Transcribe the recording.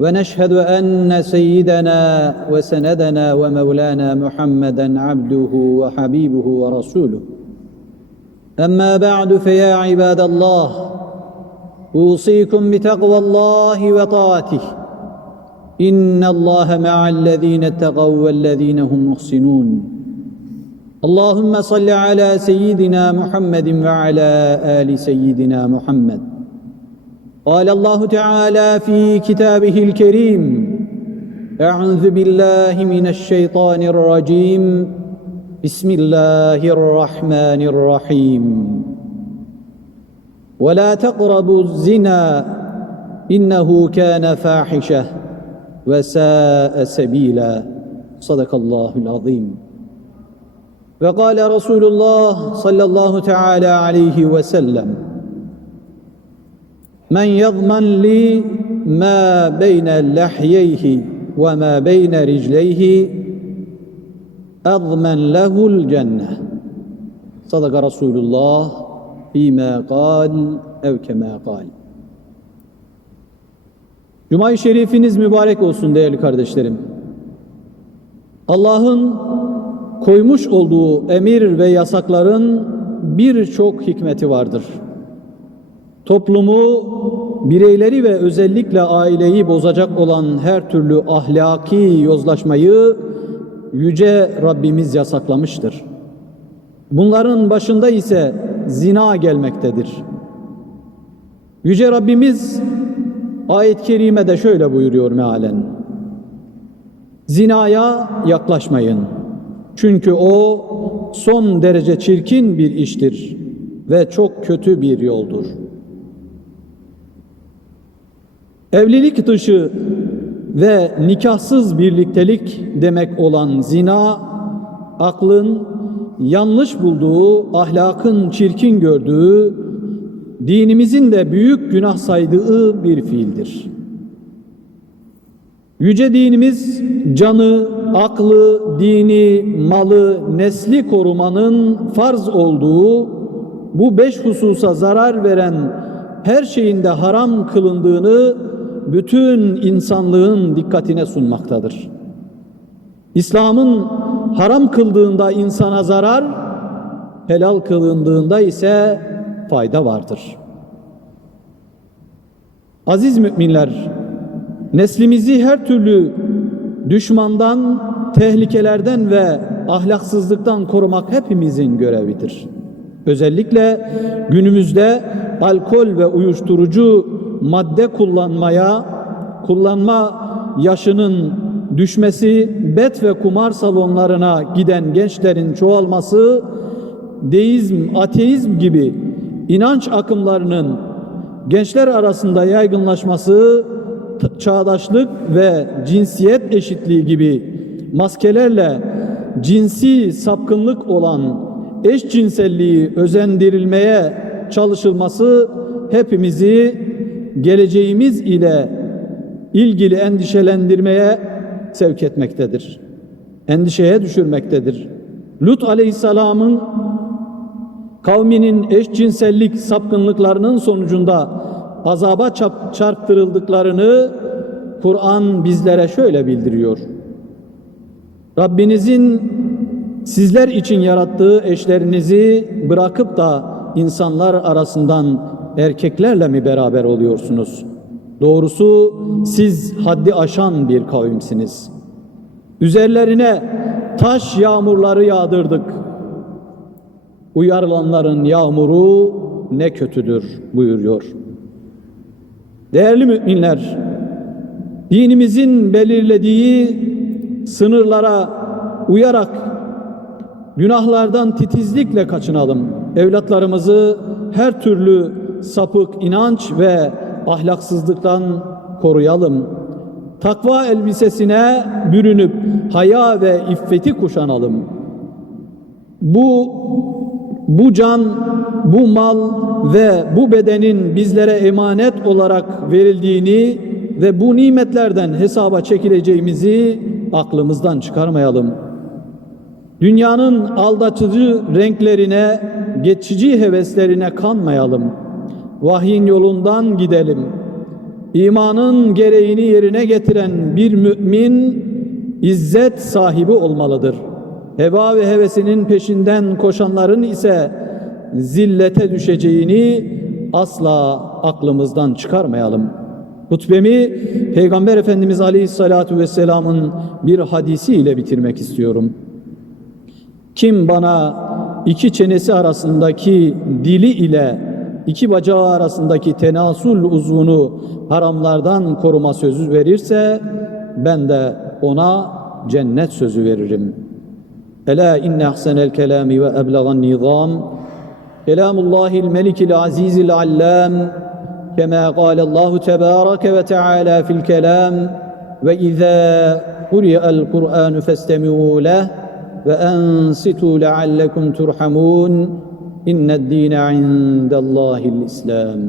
ونشهد أن سيدنا وسندنا ومولانا محمدا عبده وحبيبه ورسوله. أما بعد فيا عباد الله أوصيكم بتقوى الله وطاعته. إن الله مع الذين اتقوا والذين هم محسنون. اللهم صل على سيدنا محمد وعلى آل سيدنا محمد. قال الله تعالى في كتابه الكريم أعوذ بالله من الشيطان الرجيم. بسم الله الرحمن الرحيم. ولا تقربوا الزنا إنه كان فاحشة وساء سبيلا. صدق الله العظيم. وقال رسول الله صلى الله تعالى عليه وسلم Men yagman li ma beyne lehyeyhi ve ma beyne ricleyhi azmen lehul cenne. Sadaka Resulullah bime kal ev kema kal. Cuma Şerifiniz mübarek olsun değerli kardeşlerim. Allah'ın koymuş olduğu emir ve yasakların birçok hikmeti vardır. Toplumu, bireyleri ve özellikle aileyi bozacak olan her türlü ahlaki yozlaşmayı yüce Rabbimiz yasaklamıştır. Bunların başında ise zina gelmektedir. Yüce Rabbimiz ayet-i kerimede şöyle buyuruyor mealen. Zinaya yaklaşmayın. Çünkü o son derece çirkin bir iştir ve çok kötü bir yoldur. Evlilik dışı ve nikahsız birliktelik demek olan zina, aklın yanlış bulduğu, ahlakın çirkin gördüğü, dinimizin de büyük günah saydığı bir fiildir. Yüce dinimiz canı, aklı, dini, malı, nesli korumanın farz olduğu bu beş hususa zarar veren her şeyin de haram kılındığını bütün insanlığın dikkatine sunmaktadır. İslam'ın haram kıldığında insana zarar, helal kılındığında ise fayda vardır. Aziz müminler, neslimizi her türlü düşmandan, tehlikelerden ve ahlaksızlıktan korumak hepimizin görevidir. Özellikle günümüzde alkol ve uyuşturucu madde kullanmaya, kullanma yaşının düşmesi, bet ve kumar salonlarına giden gençlerin çoğalması, deizm, ateizm gibi inanç akımlarının gençler arasında yaygınlaşması, çağdaşlık ve cinsiyet eşitliği gibi maskelerle cinsi sapkınlık olan eşcinselliği özendirilmeye çalışılması hepimizi geleceğimiz ile ilgili endişelendirmeye sevk etmektedir. Endişeye düşürmektedir. Lut aleyhisselamın kavminin eşcinsellik sapkınlıklarının sonucunda azaba çarptırıldıklarını Kur'an bizlere şöyle bildiriyor. Rabbinizin sizler için yarattığı eşlerinizi bırakıp da insanlar arasından erkeklerle mi beraber oluyorsunuz? Doğrusu siz haddi aşan bir kavimsiniz. Üzerlerine taş yağmurları yağdırdık. Uyarılanların yağmuru ne kötüdür buyuruyor. Değerli müminler, dinimizin belirlediği sınırlara uyarak günahlardan titizlikle kaçınalım. Evlatlarımızı her türlü sapık inanç ve ahlaksızlıktan koruyalım. takva elbisesine bürünüp haya ve iffeti kuşanalım. Bu bu can, bu mal ve bu bedenin bizlere emanet olarak verildiğini ve bu nimetlerden hesaba çekileceğimizi aklımızdan çıkarmayalım. Dünyanın aldatıcı renklerine, geçici heveslerine kanmayalım. Vahyin yolundan gidelim. İmanın gereğini yerine getiren bir mümin izzet sahibi olmalıdır. Heva ve hevesinin peşinden koşanların ise zillete düşeceğini asla aklımızdan çıkarmayalım. Hutbemi Peygamber Efendimiz Aleyhisselatü Vesselam'ın bir hadisiyle bitirmek istiyorum. Kim bana iki çenesi arasındaki dili ile iki bacağı arasındaki tenasul uzvunu haramlardan koruma sözü verirse ben de ona cennet sözü veririm. Ela inne ahsenel kelami ve eblagan nizam kelamullahil melikil azizil allam kema kalallahu tebareke ve teala fil kelam ve izâ kuriyel kur'anu festemi'u leh ve ensitu leallekum turhamun.'' إن الدين عند الله الإسلام.